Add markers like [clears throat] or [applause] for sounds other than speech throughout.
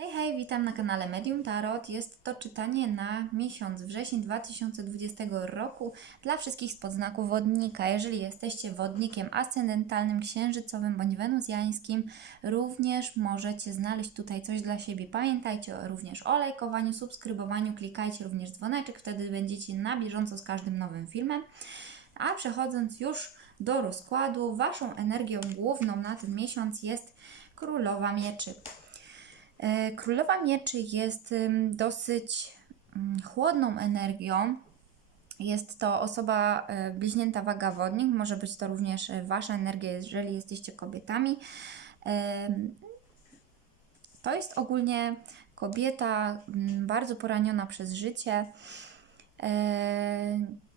Hej, hej, witam na kanale Medium Tarot. Jest to czytanie na miesiąc wrzesień 2020 roku dla wszystkich z podznaku wodnika. Jeżeli jesteście wodnikiem ascendentalnym, księżycowym bądź wenuzjańskim, również możecie znaleźć tutaj coś dla siebie. Pamiętajcie również o lajkowaniu, subskrybowaniu, klikajcie również dzwoneczek, wtedy będziecie na bieżąco z każdym nowym filmem. A przechodząc już do rozkładu, Waszą energią główną na ten miesiąc jest Królowa Mieczy. E, Królowa Mieczy jest dosyć chłodną energią. Jest to osoba e, bliźnięta waga wodnik, może być to również e, Wasza energia, jeżeli jesteście kobietami. To jest ogólnie kobieta bardzo poraniona przez życie.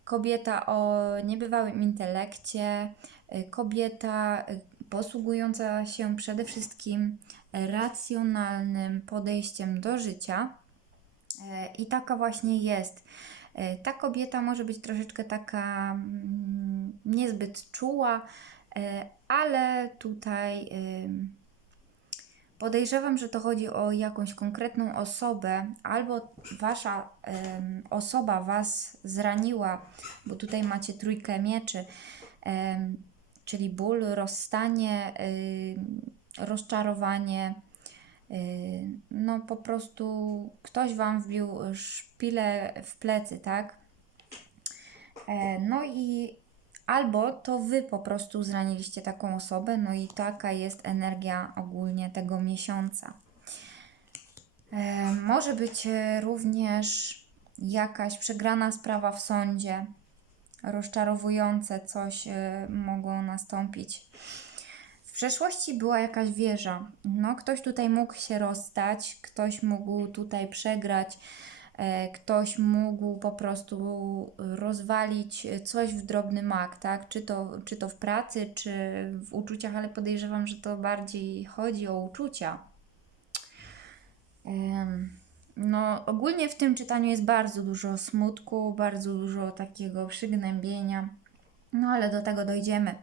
Kobieta o niebywałym intelekcie, kobieta posługująca się przede wszystkim racjonalnym podejściem do życia. E, I taka właśnie jest. E, Ta kobieta może być troszeczkę taka mm, niezbyt czuła, e, ale tutaj podejrzewam, że to chodzi o jakąś konkretną osobę, albo wasza osoba was zraniła, bo tutaj macie trójkę mieczy, czyli ból, rozstanie, rozczarowanie. Yy, No, po prostu ktoś wam wbił szpilę w plecy, tak? E, No i albo to wy po prostu zraniliście taką osobę, no i taka jest energia ogólnie tego miesiąca. E, Może być również jakaś przegrana sprawa w sądzie, rozczarowujące coś e, mogło nastąpić. Przeszłości była jakaś wieża. No, ktoś tutaj mógł się rozstać, ktoś mógł tutaj przegrać, e, ktoś mógł po prostu rozwalić coś w drobny mak, tak? Czy to, czy to w pracy, czy w uczuciach, ale podejrzewam, że to bardziej chodzi o uczucia. No, ogólnie w tym czytaniu jest bardzo dużo smutku, bardzo dużo takiego przygnębienia, no ale do tego dojdziemy.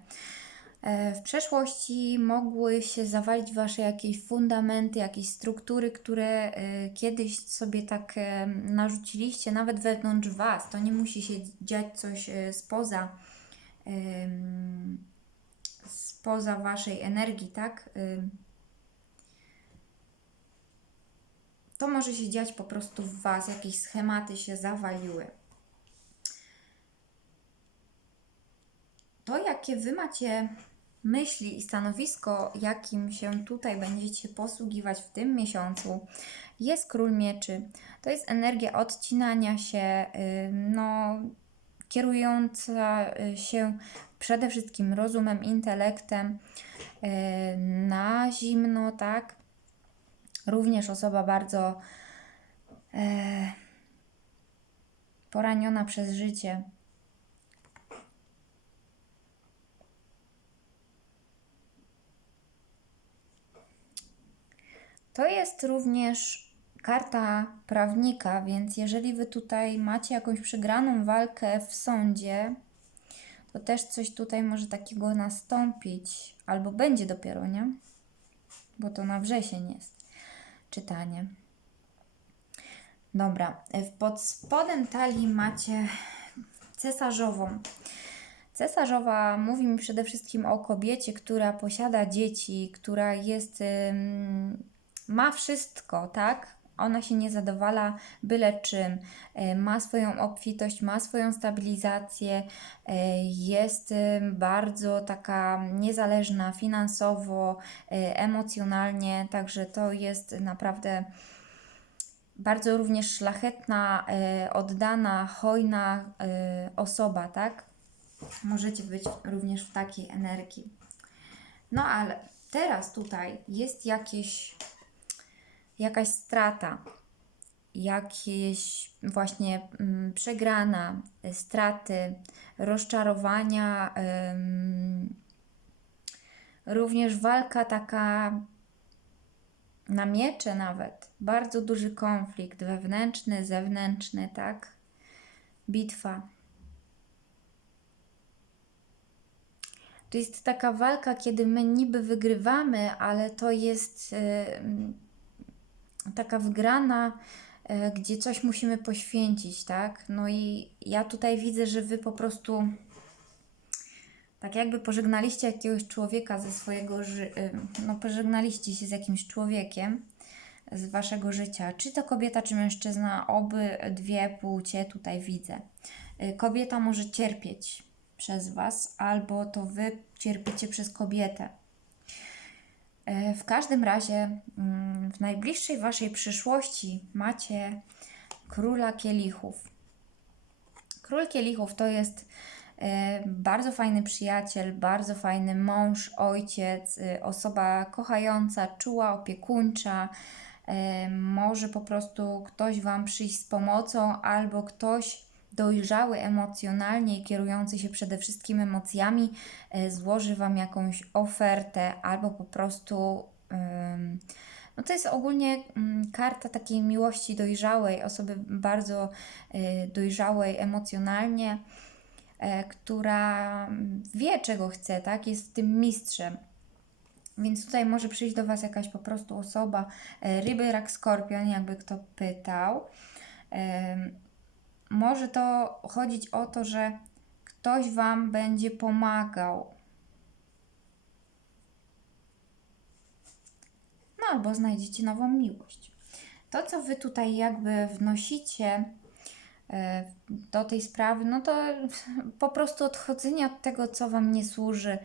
E, W przeszłości mogły się zawalić Wasze jakieś fundamenty, jakieś struktury, które e, kiedyś sobie tak e, narzuciliście, nawet wewnątrz Was. To nie musi się dziać coś spoza, spoza Waszej energii, tak? To może się dziać po prostu w Was, jakieś schematy się zawaliły. To, jakie Wy macie myśli i stanowisko, jakim się tutaj będziecie posługiwać w tym miesiącu, jest król mieczy. To jest energia odcinania się, no, kierująca y, się przede wszystkim rozumem, intelektem, y, na zimno, tak? Również osoba bardzo e, poraniona przez życie. To jest również karta prawnika, więc jeżeli wy tutaj macie jakąś przegraną walkę w sądzie, to też coś tutaj może takiego nastąpić, albo będzie dopiero, nie? Bo to na wrzesień jest czytanie. Dobra, pod spodem talii macie cesarzową. Cesarzowa mówi mi przede wszystkim o kobiecie, która posiada dzieci, która jest, ma wszystko, tak? Ona się nie zadowala byle czym. E, Ma swoją obfitość, ma swoją stabilizację, e, jest ym, bardzo taka niezależna finansowo, e, emocjonalnie, także to jest naprawdę bardzo również szlachetna, e, oddana, hojna e, osoba, tak? Możecie być również w takiej energii. No ale teraz tutaj jest jakieś, jakaś strata, jakieś właśnie mm, przegrana, y, straty, rozczarowania, również walka taka na miecze nawet. Bardzo duży konflikt wewnętrzny, zewnętrzny, tak? Bitwa. To jest taka walka, kiedy my niby wygrywamy, ale to jest. y, taka wgrana, e, gdzie coś musimy poświęcić, tak? No i ja tutaj widzę, że wy po prostu tak jakby pożegnaliście jakiegoś człowieka ze swojego życia, no pożegnaliście się z jakimś człowiekiem z waszego życia, czy to kobieta, czy mężczyzna, oby dwie płcie tutaj widzę. Y, Kobieta może cierpieć przez was, albo to wy cierpicie przez kobietę. E, W każdym razie mm, w najbliższej waszej przyszłości macie króla kielichów. Król kielichów to jest e, bardzo fajny przyjaciel, bardzo fajny mąż, ojciec, e, osoba kochająca, czuła, opiekuńcza. Może po prostu ktoś Wam przyjść z pomocą, albo ktoś dojrzały emocjonalnie i kierujący się przede wszystkim emocjami e, złoży Wam jakąś ofertę, albo po prostu. no to jest ogólnie mm, karta takiej miłości dojrzałej, osoby bardzo y, dojrzałej emocjonalnie, e, która wie, czego chce, tak? Jest tym mistrzem. Więc tutaj może przyjść do Was jakaś po prostu osoba, e, ryby, rak, skorpion, jakby kto pytał. Może to chodzić o to, że ktoś Wam będzie pomagał. No albo znajdziecie nową miłość. To, co Wy tutaj jakby wnosicie e, do tej sprawy, no to po prostu odchodzenie od tego, co Wam nie służy,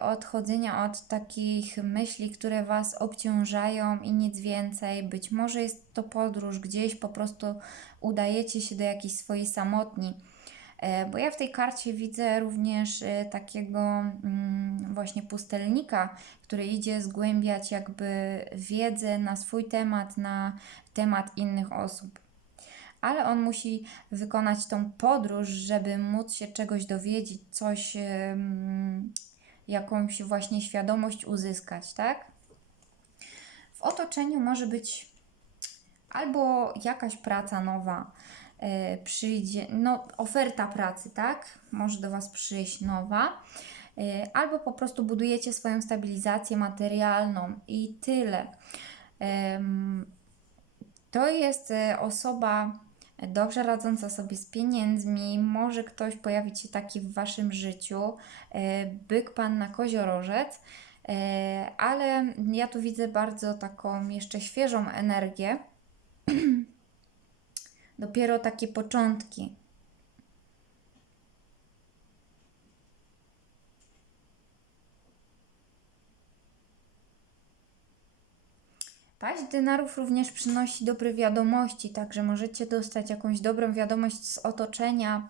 odchodzenia od takich myśli, które Was obciążają i nic więcej. Być może jest to podróż gdzieś, po prostu udajecie się do jakiejś swojej samotni. E, Bo ja w tej karcie widzę również e, takiego mm, właśnie pustelnika, który idzie zgłębiać jakby wiedzę na swój temat, na temat innych osób. Ale on musi wykonać tą podróż, żeby móc się czegoś dowiedzieć, coś, jakąś właśnie świadomość uzyskać, tak? W otoczeniu może być albo jakaś praca nowa e, przyjdzie, no oferta pracy, tak? Może do Was przyjść nowa. E, Albo po prostu budujecie swoją stabilizację materialną i tyle. To jest e, osoba dobrze radząca sobie z pieniędzmi. Może ktoś pojawić się taki w Waszym życiu. e, Byk, panna, koziorożec. E, Ale ja tu widzę bardzo taką jeszcze świeżą energię. [clears throat] Dopiero takie początki. Paść denarów również przynosi dobre wiadomości, także możecie dostać jakąś dobrą wiadomość z otoczenia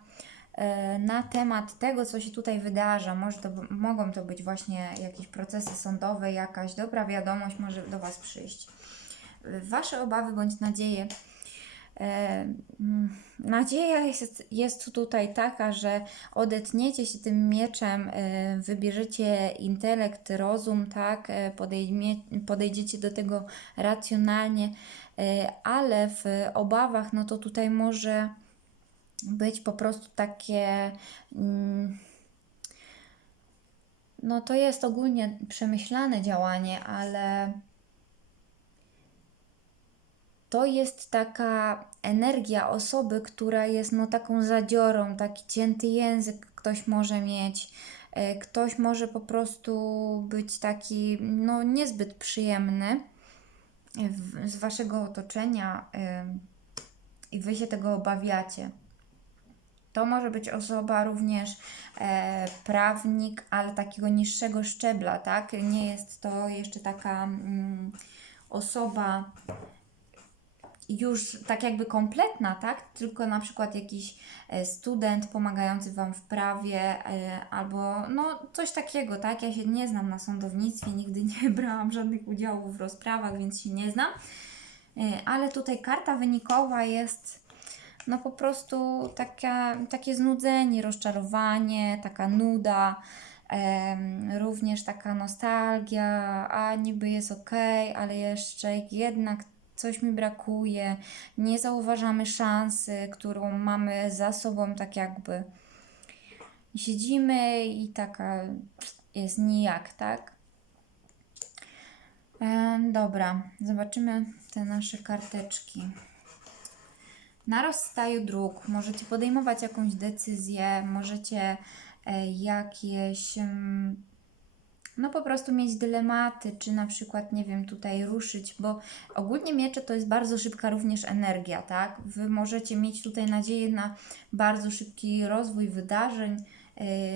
e, na temat tego, co się tutaj wydarza. Może to, mogą to być właśnie jakieś procesy sądowe, jakaś dobra wiadomość może do Was przyjść. Wasze obawy bądź nadzieje. E, mm, nadzieja jest, jest tutaj taka, że odetniecie się tym mieczem, e, wybierzecie intelekt, rozum, tak, e, podejmie, podejdziecie do tego racjonalnie, e, ale w obawach, no to tutaj może być po prostu takie. Mm, no to jest ogólnie przemyślane działanie, ale to jest taka energia osoby, która jest no taką zadziorą, taki cięty język ktoś może mieć. e, Ktoś może po prostu być taki no niezbyt przyjemny w, z waszego otoczenia ym, i wy się tego obawiacie. To może być osoba również e, prawnik, ale takiego niższego szczebla, tak? Nie jest to jeszcze taka mm, osoba już tak jakby kompletna, tak? Tylko na przykład jakiś e, student pomagający Wam w prawie e, albo no coś takiego, tak? Ja się nie znam na sądownictwie, nigdy nie [laughs] brałam żadnych udziałów w rozprawach, więc się nie znam. E, Ale tutaj karta wynikowa jest no po prostu taka, takie znudzenie, rozczarowanie, taka nuda, również taka nostalgia, a niby jest ok, ale jeszcze jednak coś mi brakuje, nie zauważamy szansy, którą mamy za sobą, tak jakby siedzimy i taka jest nijak, tak? E, dobra, zobaczymy te nasze karteczki. Na rozstaju dróg możecie podejmować jakąś decyzję, możecie e, jakieś, mm, no po prostu mieć dylematy, czy na przykład, nie wiem, tutaj ruszyć, bo ogólnie miecze to jest bardzo szybka również energia, tak? Wy możecie mieć tutaj nadzieję na bardzo szybki rozwój wydarzeń,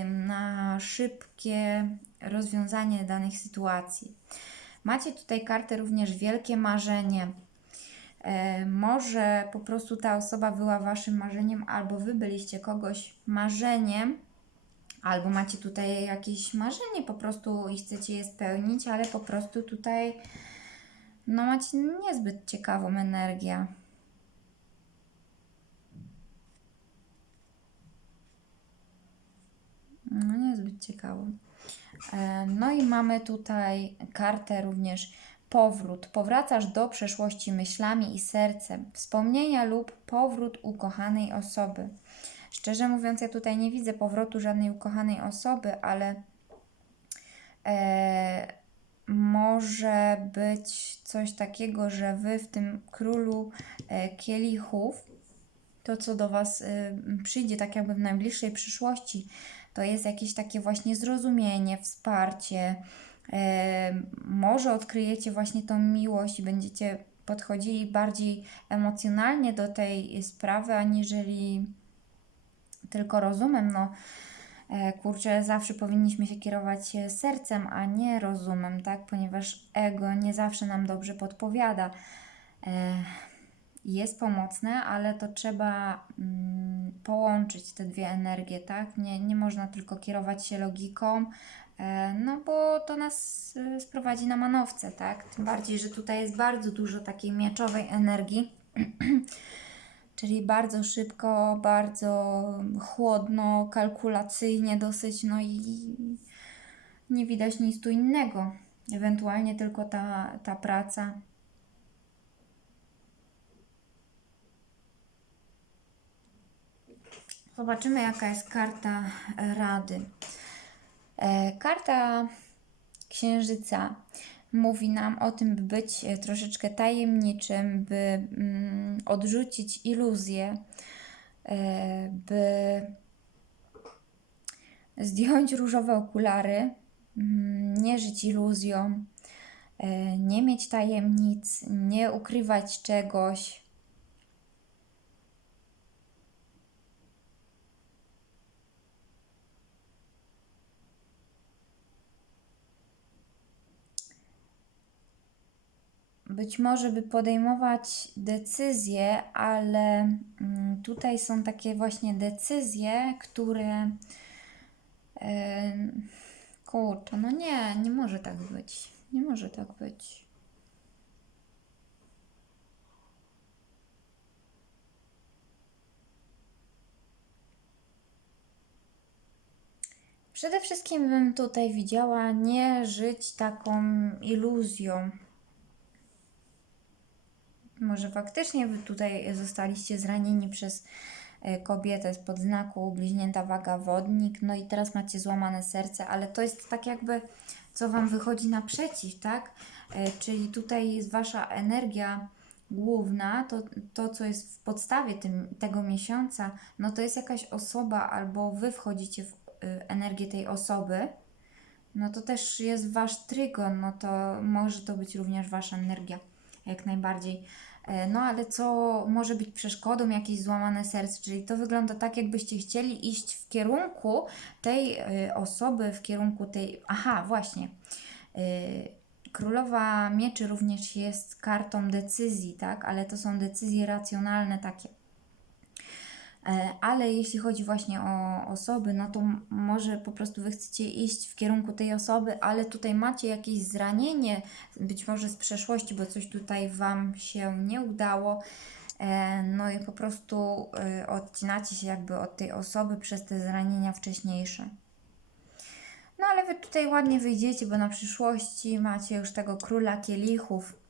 na szybkie rozwiązanie danych sytuacji. Macie tutaj kartę również wielkie marzenie. E, Może po prostu ta osoba była waszym marzeniem, albo wy byliście kogoś marzeniem, albo macie tutaj jakieś marzenie po prostu i chcecie je spełnić, ale po prostu tutaj no macie niezbyt ciekawą energię. No niezbyt ciekawą. E, No i mamy tutaj kartę również powrót. Powracasz do przeszłości myślami i sercem, wspomnienia lub powrót ukochanej osoby. Szczerze mówiąc, ja tutaj nie widzę powrotu żadnej ukochanej osoby, ale e, może być coś takiego, że wy w tym królu e, kielichów, to co do Was e, przyjdzie tak jakby w najbliższej przyszłości, to jest jakieś takie właśnie zrozumienie, wsparcie. E, może odkryjecie właśnie tą miłość i będziecie podchodzili bardziej emocjonalnie do tej sprawy, aniżeli tylko rozumem. No, e, kurczę, zawsze powinniśmy się kierować e, sercem, a nie rozumem, tak? Ponieważ ego nie zawsze nam dobrze podpowiada. E, jest pomocne, ale to trzeba mm, połączyć te dwie energie, tak? Nie, nie można tylko kierować się logiką, no bo to nas sprowadzi na manowce, tak? Tym bardziej, że tutaj jest bardzo dużo takiej mieczowej energii, [clears throat] czyli bardzo szybko, bardzo chłodno, kalkulacyjnie dosyć, no i nie widać nic tu innego. Ewentualnie tylko ta, ta praca. Zobaczymy, jaka jest karta e, Rady. E, Karta Księżyca mówi nam o tym, by być e, troszeczkę tajemniczym, by mm, odrzucić iluzję, e, by zdjąć różowe okulary, mm, nie żyć iluzją, e, nie mieć tajemnic, nie ukrywać czegoś. Być może by podejmować decyzje, ale mm, tutaj są takie właśnie decyzje, które. Kurczę, no nie, nie może tak być. Nie może tak być. Przede wszystkim bym tutaj widziała nie żyć taką iluzją. Może faktycznie wy tutaj zostaliście zranieni przez e, kobietę spod znaku bliźnięta waga wodnik, no i teraz macie złamane serce, ale to jest tak jakby, co wam wychodzi naprzeciw, tak? E, Czyli tutaj jest wasza energia główna, to, to co jest w podstawie tym, tego miesiąca, no to jest jakaś osoba, albo wy wchodzicie w y, energię tej osoby, no to też jest wasz trygon, no to może to być również wasza energia, jak najbardziej. E, No ale co może być przeszkodą, jakieś złamane serce, czyli to wygląda tak, jakbyście chcieli iść w kierunku tej y, osoby, w kierunku tej. Aha, właśnie. Y, Królowa Mieczy również jest kartą decyzji, tak? Ale to są decyzje racjonalne takie. E, Ale jeśli chodzi właśnie o osoby, no to może po prostu Wy chcecie iść w kierunku tej osoby, ale tutaj macie jakieś zranienie, być może z przeszłości, bo coś tutaj Wam się nie udało. E, No i po prostu e, odcinacie się jakby od tej osoby przez te zranienia wcześniejsze. No ale Wy tutaj ładnie wyjdziecie, bo na przyszłości macie już tego króla kielichów.